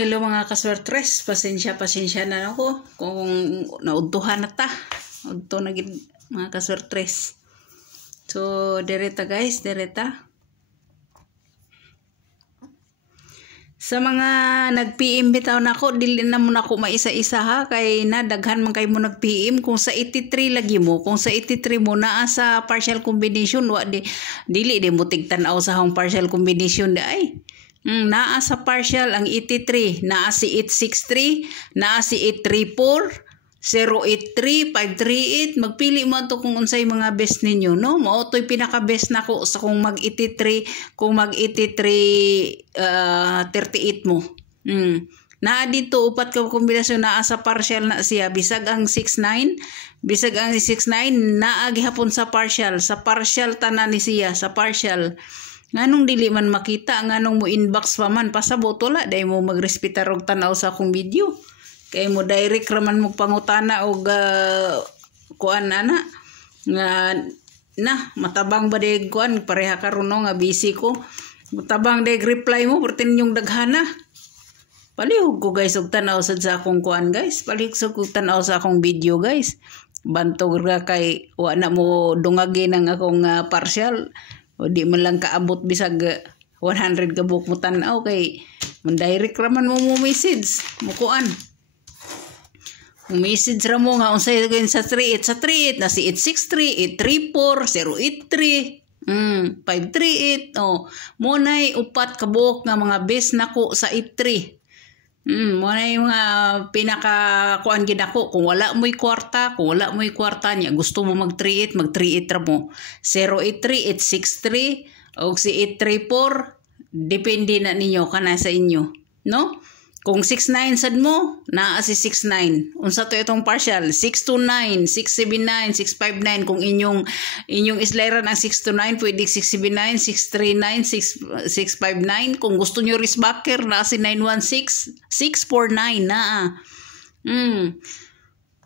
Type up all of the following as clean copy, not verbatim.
Hello mga kaswertres, pasensya na ako kung naudtuhan na ta. Udto na gid mga kaswertres. So, direta guys, direta. Sa mga nag-PM bitaw nako, dili na mo nako maisa-isa ha kay nadaghan man kay mo nag-PM kung sa 83 lagi mo, kung sa 83 mo naa sa partial combination wa dili mo tigtan-aw sa hong partial combination di ay. Naa sa partial ang 83, naa si 863, naa si 834, 083, 538, magpili mo to kung unsay mga best ninyo, no? Mao to'y pinaka-best nako sa kung mag-83, kung mag-83 38 mo. Naa dito upat ka kombinasyon naa sa partial na siya bisag ang 69, bisag ang 69 naa gihapon sa partial tanan ni siya sa partial. Nganong dili man makita, nganong mo inbox pa man pasabot wala day mo magrespetar og tanaw sa akong video. Kay mo direct raman mo pangutana og kuan ana nga na matabang ba day kuan pareha karon nga busy ko. Matabang day reply mo pertin yung daghana. Palihog ko guys og tanaw sad sa akong kuan guys. Palihog ko tanaw sa akong video guys. Bantog ra kay wa na mo dungagi nang akong partial. O di man lang kaabot bisag 100 ka buok mo tanaw kay man direct raman mo message mo kuan. Message ra mo nga unsay gawin sa 38 na si 863, 834, 083, 538 mo nay upat ka buok nga mga best nako sa 83. Mo nay mga pinaka kuan gid ako kung wala mo'y kwarta, niya gusto mo mag-38 ra mo 083, 863 o si 834 depende na ninyo kana sa inyo, no? Kung 69 sad mo, naa si 69. Unsa to itong partial? 629, 679, 659 kung inyong islairan ang 629, pwede 679, 639, 659. Kung gusto nyo risbacker, naa si 916, 649 naa.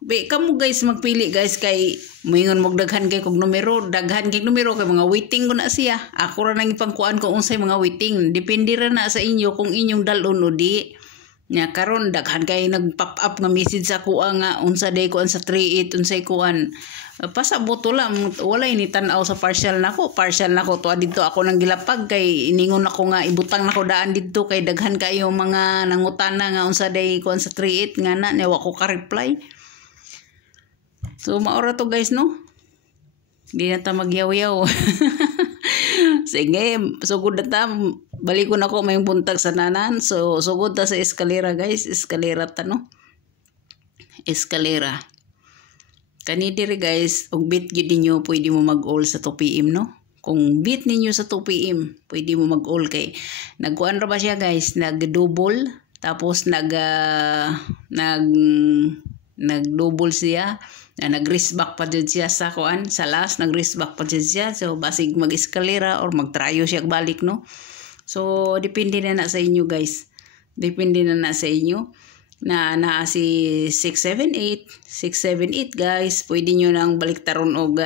Kamu guys magpili guys kay moingon mo daghan kay kog numero, kay mga waiting ko na siya. Ako ra nang ipangkuan kung unsay mga waiting. Depende ra na sa inyo kung inyong dalon o di. Nya karon daghan kay nag-pop up nga message sa kuha nga unsa day kuan sa 38 unsay kuan. Pasabot wala ini tan-aw sa partial nako to didto ako nang gilapag kay iningon ako nga ibutang nako daan didto kay daghan kayo mga nangutana nga unsa day kuan sa 38 nga na wa ko ka reply. So maora to guys no. Di na ta magyaw-yaw. Sige, sugod na ta. Balik ko na ko may buntag sa nanan. So, sugod ta sa eskalera guys. Eskalera ta no. Eskalera. Kani diri guys, og bit gyud ninyo pwede mo mag-all sa 2 PM no. Kung bit ninyo sa 2 PM, pwede mo mag-all kay nagkuan ra ba siya guys, nag-double tapos nag-double siya. Nag-risk back pa dyan siya sa kuan. Sa last, nag-risk back pa dyan siya. So, basig mag-eskalera or mag-tryo siya balik, no? So, depende na sa inyo, guys. Depende na sa inyo. Na si 678. 678, guys. Pwede nyo nang baliktaron og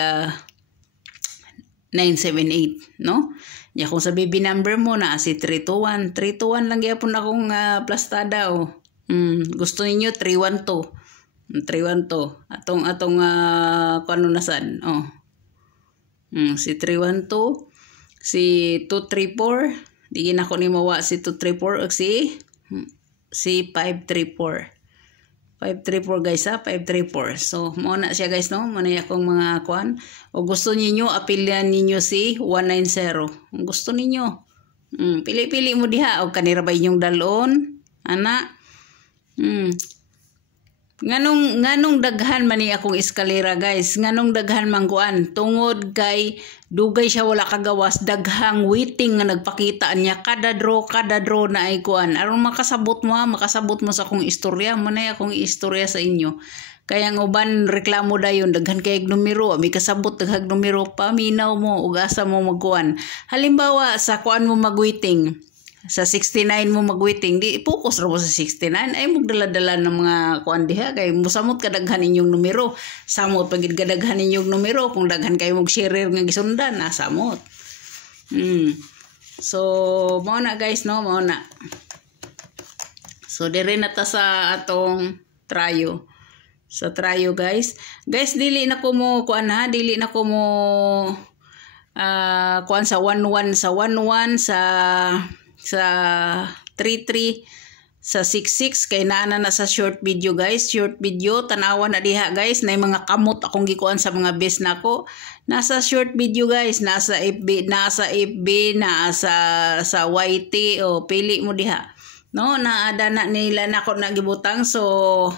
978, no? Ya, kung sa baby number mo, na si 321. 321 lang yapon akong plastada, gusto niyo 312. 312 atong kuno na sad si 312 si 234 di na ko ni mawa si 234 ug si 534 guys 534 so mo na siya guys no mo na akong mga kuan o gusto niyo apilyan ninyo si 190 kung gusto ninyo pili-pili mo diha o kanira ba inyong dalon ana Nganong daghan man ni akong eskalera guys. Nganong daghan man kuan tungod kay dugay siya wala kagawas daghang waiting nga nagpakita niya kada draw na ay kuan. Aron makasabot mo sa akong istorya mo na akong istorya sa inyo. Kaya ang uban reklamo dayon daghan kay numero, may kasabot daghang numero paminaw mo ug asa mo magkuan. Halimbawa sa kuan mo magwaiting. Sa 69 mo magwaiting, di focus ra mo sa 69 ay magdala-dala ng mga kuan diha kay musamot kadaghan inyong numero. Samot pagid kadaghan inyong numero kung daghan kayo mag-share nga gisundan samot. So mao na guys no, mao na. So dire na ta sa atong trayo. Sa trayo guys. Guys dili na ko mo kuan ha, dili na ko mo kuan sa 11 sa 11 sa 33 sa 66 kay naa na sa short video guys. Short video tanawan na diha guys, na mga kamot akong gikuan sa mga best nako. Nasa short video guys, nasa FB, nasa sa YT o pili mo diha. No, naada na nila nako nagibutang, so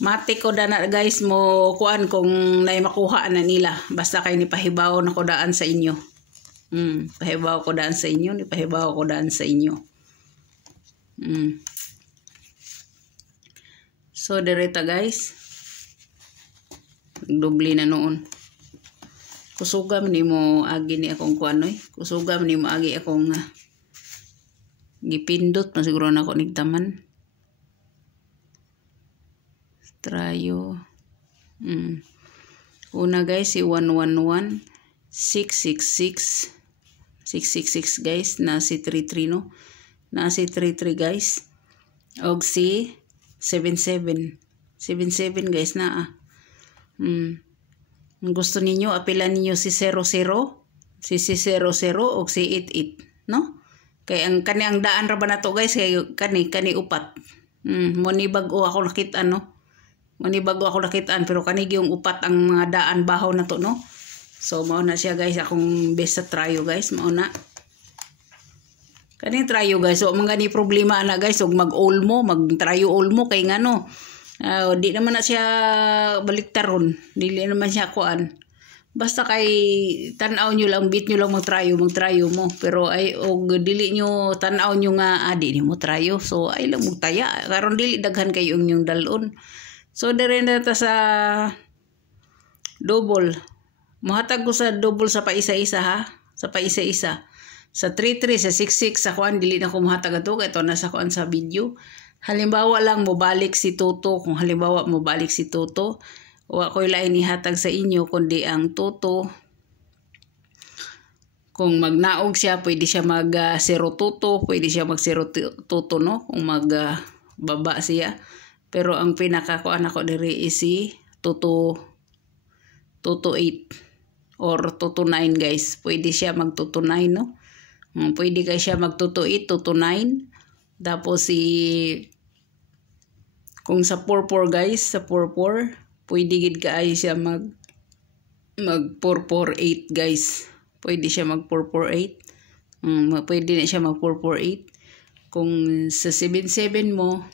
mati ko na guys mo kuan kung nay makuha na nila. Basta kay ni pahibaw na ko daan sa inyo. Pahibaw ko daan sa inyo, ni pahibaw ko daan sa inyo. So direta guys. Dubli na noon. Kusugam ni mo agi ni akong kuanoy. Kusugam ni mo agi akong gipindot na siguro na ako nigtaman. Trayo. Una guys si 111 666 666 guys, na si 33 no. Na si 33 guys. Og si 77 guys na gusto ninyo apilan ninyo si 00 si 00 og si 88 no. Kay ang kani ang daan ra ba nato guys, kay kani upat. Monibag-o ako nakita no. Monibag-o ako nakitaan, pero kani yung upat ang mga daan bahaw na to no. So mao na siya guys, akong best sa trayo guys, mao na. Kaning trayo guys, so mga ni problema na guys, og mag-olmo, mag-trayo olmo kay ngano. Di naman na siya baliktaron, dili naman siya kuan. Basta kay tan-aw nyo lang, bit nyo lang magtrayo mo. Pero ay og dili nyo tan-aw nyo nga di ni mo trayo. So ay lang magtaya, karon dili daghan kayo yung dalon. So dire na ta sa double. Mohatag ko sa double sa paisa-isa ha, sa paisa-isa. Sa 33 sa 66 sa kuan dili na ko mohatag ato kay to na sa kuan sa video. Halimbawa lang mo balik si Toto, kung halimbawa mo balik si Toto, wa ko'y lain ihatag sa inyo kundi ang Toto. Kung magnaog siya, pwede siya mag 0 Toto, pwede siya mag 0 Toto no, kung mag baba siya. Pero ang pinakakuan ako diri is si Toto 8 or Toto 9 guys. Pwede siya mag Toto 9 no. Pwede kay siya mag Toto 8, Toto 9. Tapos kung sa 44 guys, sa 44, pwede gid kaay siya mag 448 guys. Pwede siya mag 448. Pwede na siya mag 448. Kung sa 77 mo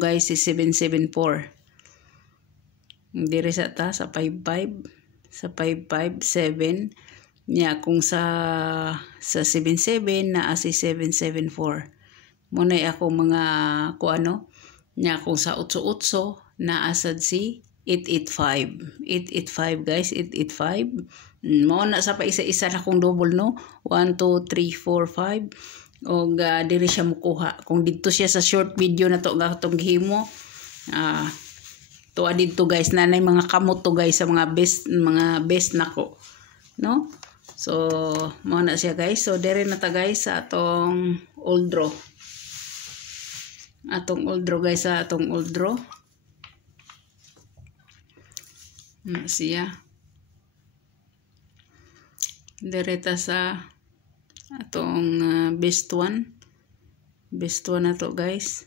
guys, si 774. Dire sa 55, sa 557 niya, kung sa 77 na si 774. Muna ako mga kuano niya, kung sa 88 na asad si 885 guys, 885. Mo na sa pa isa-isa na kung double no, 1 2 3 4 5 og diri siya mukuha. Kung dito siya sa short video na to gatong gihimo, to dito guys, nanay mga kamot to guys sa mga best nako no. So mo na siya guys. So dere na ta guys sa atong old draw. Guys, sa atong old draw. Na siya. Dere ta sa atong best one. Best one na to guys.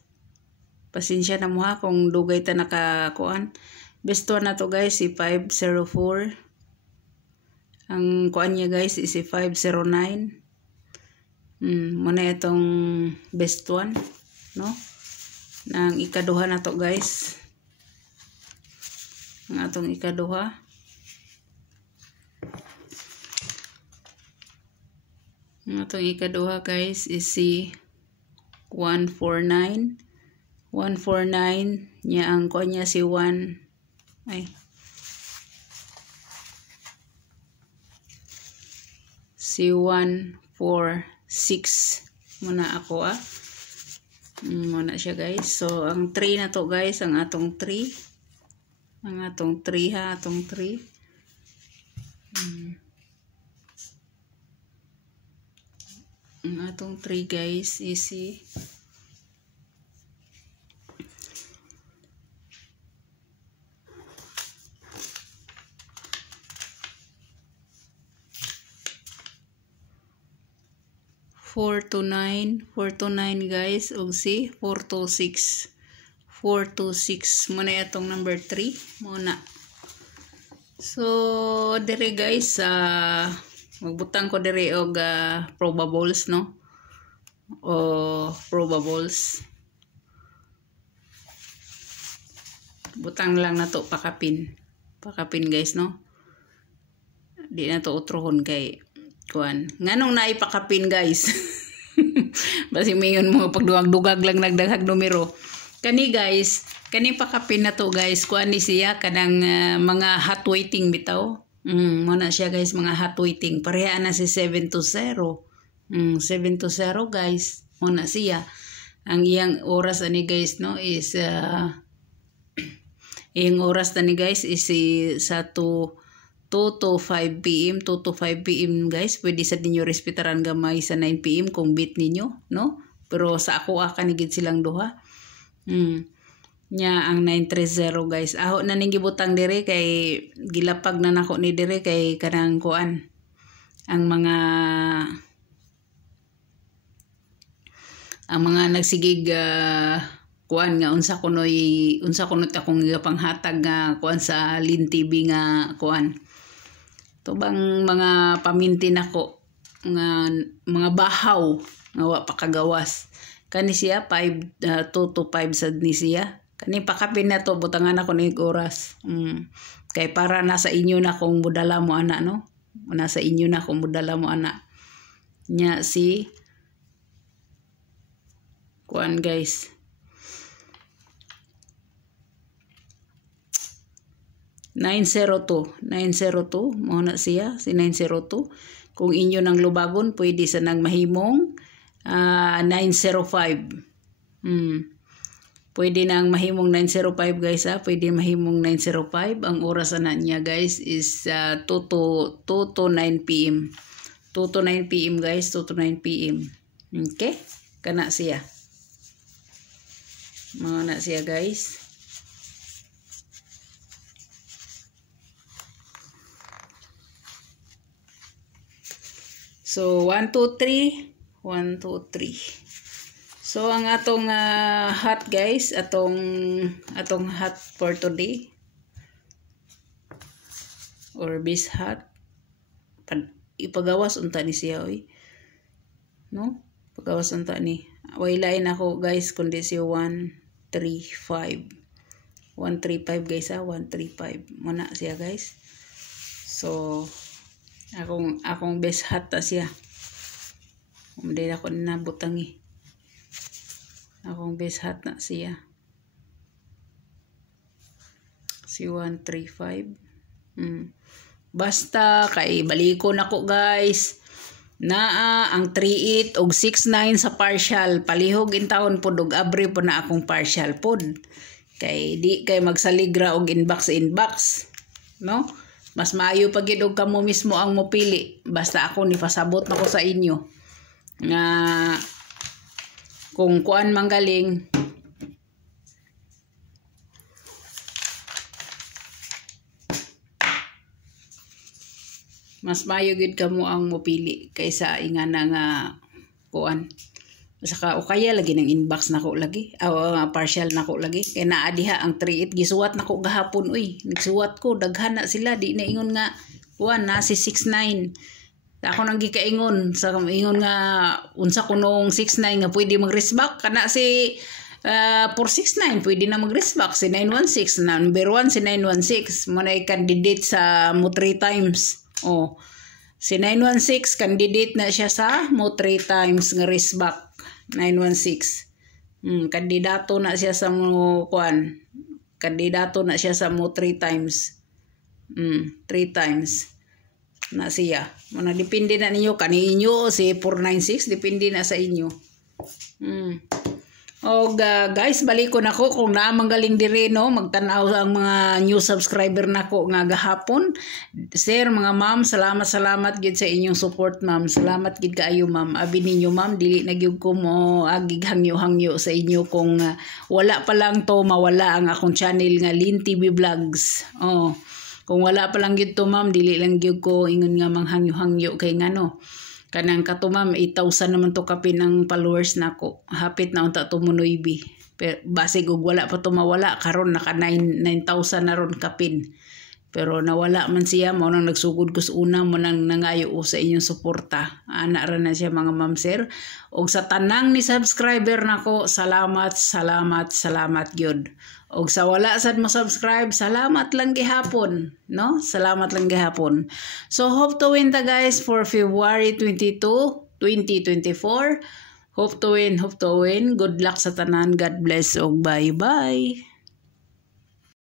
Pasensya na mo ha kung dugay ta nakakuan. Best one na to guys si 504. Ang kuan niya guys is si 509. Muna itong best one no. Nang ikaduha na to guys. Ang atong ikaduha. Ang atong ikaduha guys is si 149. 149 niya, ang kuan niya si 1 si 146 muna ako muna siya guys. So ang 3 na to guys, ang atong 3 ha, atong 3 ang atong 3 guys is si 429 guys, ug si 426 muna itong number 3 muna. So dire guys, magbutang ko dire og probables, no, o probables. Butang lang na to, pakapin guys, no, di na to utrohon kay kuan nganong naipakapin guys. Basi mayon mo pagdugang-dugag lang nagdaghag numero kani guys, kani pakapin na to guys, kuan ni siya kanang mga hot waiting bitaw. Muna siya guys, mga hot waiting, pareha na si 720. 720 guys, muna siya. Ang iyang oras ani guys, no, is iyang oras na ni guys is sa 2 to 5 p.m. 2 to 5 p.m. guys. Pwede sa ninyo respetaran gamay sa 9 p.m. kung beat ninyo, no? Pero sa ako kanigid silang duha. Nya ang 930 guys. Aho na ning gibutang dire kay gilapag na nako ni dire kay kanang kuan. Ang mga nagsigig kuan nga unsa kunoy akong panghatag nga kuan sa Lin TV nga kuan. To bang mga paminti nako nga mga bahaw nga wa pa kagawas. Kani siya 2 to 5 sad ni siya. Kani pakapin na to, butangan ako ning oras. Kay para nasa inyo na kung mudala mo ana, no. Nasa inyo na kung mudala mo ana. Nya si kuan guys. 902 mo na siya, si 902. Kung inyo nang lubagon, pwede sa nang mahimong 905. Pwede nang mahimong 905 guys, ha. Pwede mahimong 905. Ang oras na niya guys is 2 to 9 p.m. 2 to 9 p.m. guys, 2 to 9 p.m. Okay? Kana siya. Mga na siya guys. So 1 2 3 1 2 3. So ang atong hot guys, atong hot for today or base hot, ipagawas unta ni siya oy, no, pagawas unta ni way lain ako guys kundi si 135 guys, 135 muna siya guys. So akong best hot ta siya. Hindi ako nabutang akong best hot na siya. Si 135. Basta kay baliko nako guys. Naa ang 38 og 69 sa partial. Palihog in taon pod og abre po na akong partial pod. Kay di kay magsaligra og inbox, no? Mas maayo pag gid og kamo mismo ang mopili. Basta ako ni pasabot nako sa inyo nga kung kuan manggaling mas maayo gid kamo ang mopili kaysa ingana nga kuan. Saka o kaya lagi ng inbox nako lagi, partial nako lagi kay naa diha ang 38 gisuwat nako gahapon uy. Nagsuwat ko daghan na sila, di na ingon nga kuan na si 69. Ako nang gikaingon sa ingon nga unsa kunong 69 nga pwede mag-riskback kana si 469 pwede na mag-riskback, si 916 number 1 si 916 mo na candidate sa mo 3 times. Si 916 candidate na siya sa mo 3 times nga riskback. 916 kandidato na siya sa mo kuan, kandidato na siya sa mo 3 times. 3 times na siya. Muna depende na ninyo kaninyo si 496 depende na sa inyo. Guys, balikon ako kung naamanggaling dire, no, magtanaw ang mga new subscriber nako nga gahapon. Sir, mga ma'am, salamat gid sa inyong support, ma'am. Salamat gid kaayo, ma'am. Abi ninyo, ma'am, dili na gyud ko mo agig hangyo sa inyo kung wala pa lang to mawala ang akong channel nga Lin TV Vlogs. Kung wala pa lang gyud to, ma'am, dili lang gyud ko ingon nga manghangyo kay ngano. Kanang katumam 8,000 naman to kapin ang followers nako. Hapit na unta to munoybi. Pero basig og wala pa to mawala karon naka 9,000 na ron kapin. Pero nawala man siya, mo nang nagsugod ko sa una, mo nang nangayo sa inyong suporta. Ana ra na siya mga ma'am sir. Og sa tanang ni subscriber nako, salamat gyud. Og sa wala sad mo subscribe, salamat lang gihapon, no? Salamat lang gihapon. So hope to win ta guys for February 22, 2024. Hope to win. Good luck sa tanan. God bless og bye-bye.